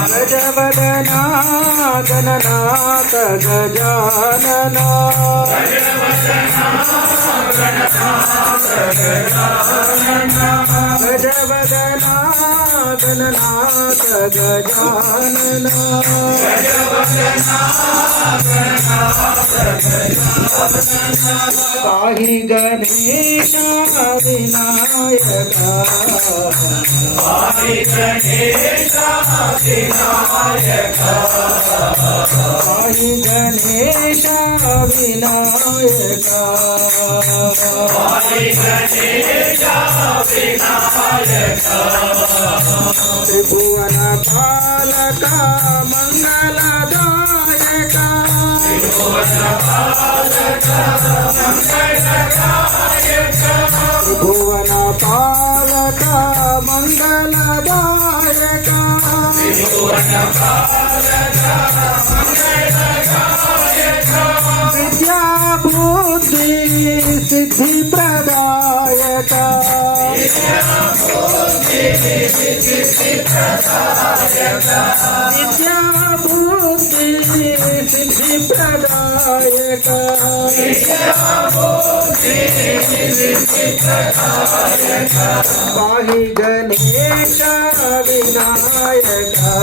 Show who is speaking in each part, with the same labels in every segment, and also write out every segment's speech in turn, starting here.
Speaker 1: गजवदना गणनाथ गजानना गणनाथ गजानना पाहि गणेश विनायका पाहि गणेश विनायका त्रिभुवन త్రిభువన పాలక మంగళదాయక. త్రిభువన పాలక మంగళదాయక. విద్యా సిద్ధి ప్రదాయక बुद्धि सिद्धि प्रदायका पाहि गणेश विनायका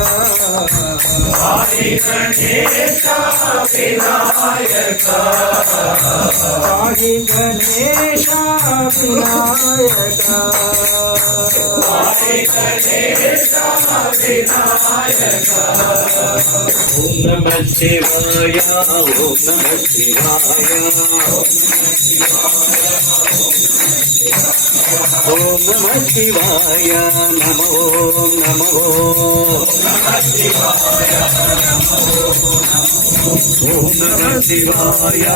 Speaker 1: पाहि गणेश विनायका ಆಗಿ ಗಣೇಶ ವಿನಾಯಕ
Speaker 2: ఓం నమ శివాయ ఓం నమ శివాయ ఓం నమ శివాయ నమ ఓం నమ ఓం నమ శివాయ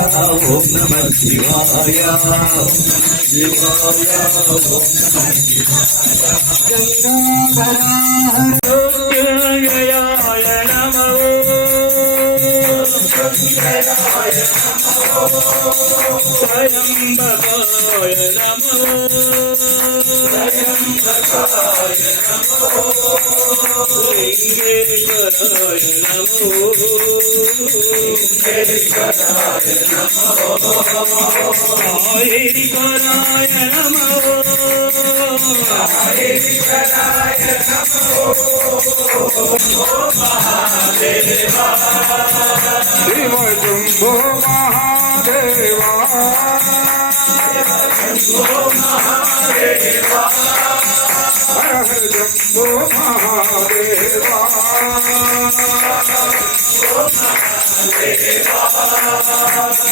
Speaker 2: ఓం నమ శివాయ
Speaker 1: యోగ్యాయ నమో త్రయంబకాయ నమో లింగేశ్వరాయ నమో ఈశ్వరాయ నమో శివ శంభో మహాదేవా హర హర శంభో మహాదేవా చంద్రకళాధర గంగాధర హర గౌరీ భర శంకరా శివ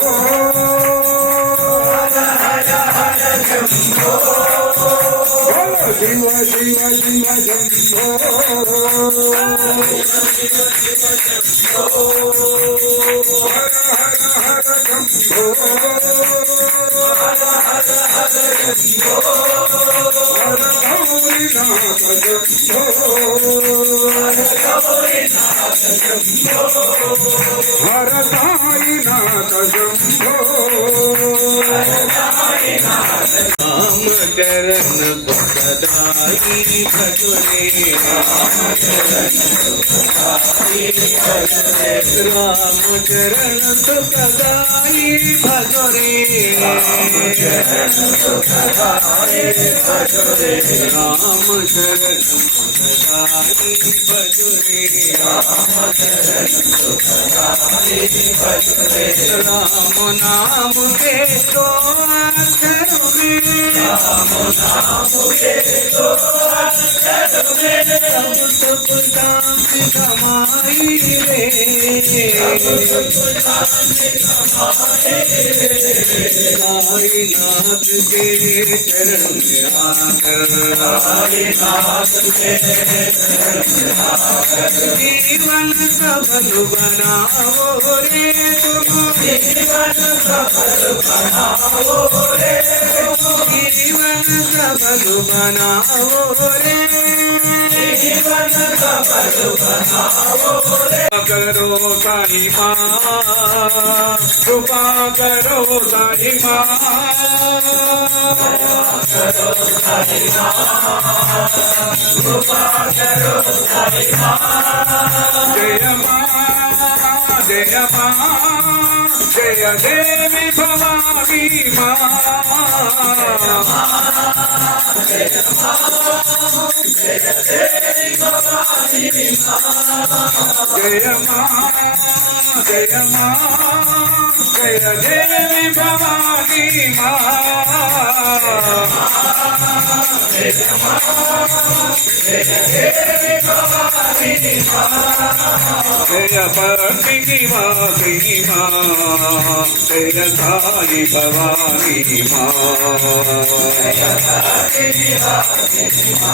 Speaker 1: శివ శివ శివ శంభో హర హర హర శంభో హర గౌరీనాథ శంభో హర శంభో
Speaker 2: సుఖదాయి భజనే రామ చరణ राम चरण तो कदाई भजरे राम चरण तो कदाई भजरे राम चरण कदाई भजरे राम चरण तो कदाई भजरे राम नाम के तो राम नाम के तो समाई रे
Speaker 3: के चरण में आकर जीवन सफल बनाओ रे तुम जीवन सफल बनाओ रे जीवन सफल बनाओ रे। जीवन सफल बनाओ रे करो साई माँ कृपा करो साई माँ జయ మా జయ మా జయ దేవి భవానీ మా జయ మా జయ దేవి భవానీ మా జయ వాసిని మా జయ సాయి భవానీ మా జయ వాసిని మా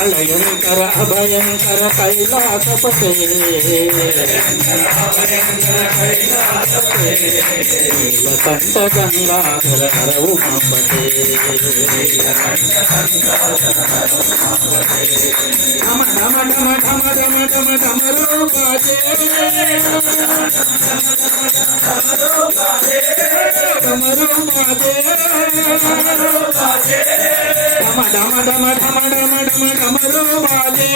Speaker 3: అలయంకర అభయంకర కైలాసపతే. నీలకంఠ గంగాధర హర ఉమాపతే ఢమ ఢమ ఢమ ఢమ ఢమ ఢమ ఢమ ఢమ ఢమ ఢమ డమరు బాజే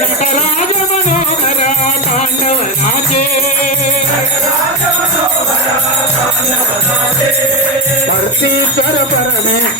Speaker 3: నటరాజ మనోహర తాండవ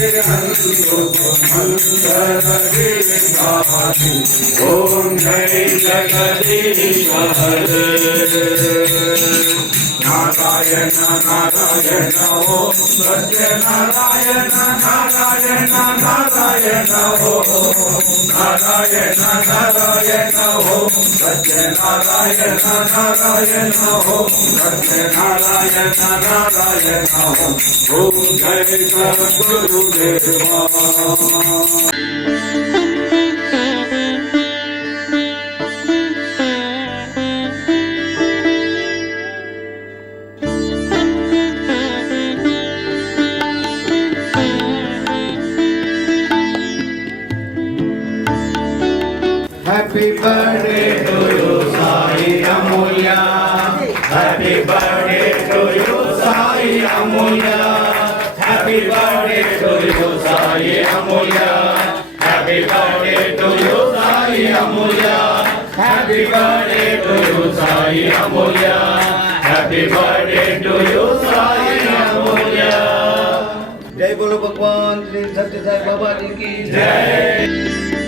Speaker 3: మంగళ ఓం జై జగదీశ నారాయణ నారాయణ ఓం సత్యనారాయణ నారాయణ నారాయణ ఓం నారాయణ నారాయణ ఓం సత్యనారాయణ నారాయణ ఓం సత్యనారాయణ నారాయణ ఓం ఓం జయ సద్గురుదేవా
Speaker 1: Happy Happy birthday to you, Sai Amulya. Happy birthday to you, Sai Amulya. Happy birthday to you, Sai Amulya. Happy birthday to you, Sai Amulya. Happy birthday to you, Sai Amulya.
Speaker 4: जय बोलो भगवान श्री सत्य साई बाबा जी की जय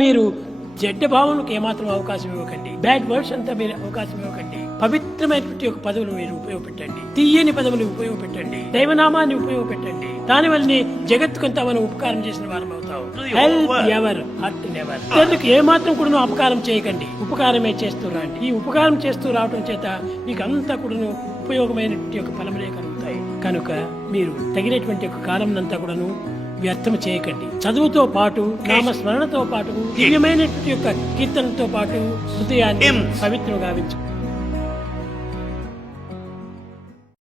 Speaker 5: మీరు చెడ్డ భావనకు ఏమాత్రం అవకాశం ఇవ్వకండి. బ్యాడ్ వర్డ్స్ అంతా మీరు అవకాశం ఇవ్వకండి. పవిత్రమైనటువంటి ఒక పదవులు మీరు ఉపయోగపెట్టండి. తీయని పదవులు ఉపయోగపెట్టండి. దైవనామాన్ని ఉపయోగపెట్టండి. దాని వల్లనే జగత్తుకంతా మనం ఉపకారం చేసిన వారం అవుతాం హెల్ప్ ఎవర్ హర్ట్ నెవర్ ఇతరులకు ఏమాత్రం కూడా నువ్వు అపకారం చేయకండి. ఉపకారమే చేస్తూ రండి. ఈ ఉపకారం చేస్తూ రావడం చేత మీకు అంతా కూడా ఉపయోగమైనటువంటి ఒక ఫలములే కలుగుతాయి. కనుక మీరు తగినటువంటి ఒక కాలం అంతా కూడాను వ్యర్థం చేయకండి. చదువుతో పాటు నామస్మరణతో పాటు దివ్యమైనటువంటి యొక్క కీర్తనతో పాటు హృదయాన్ని పవిత్రం గావించు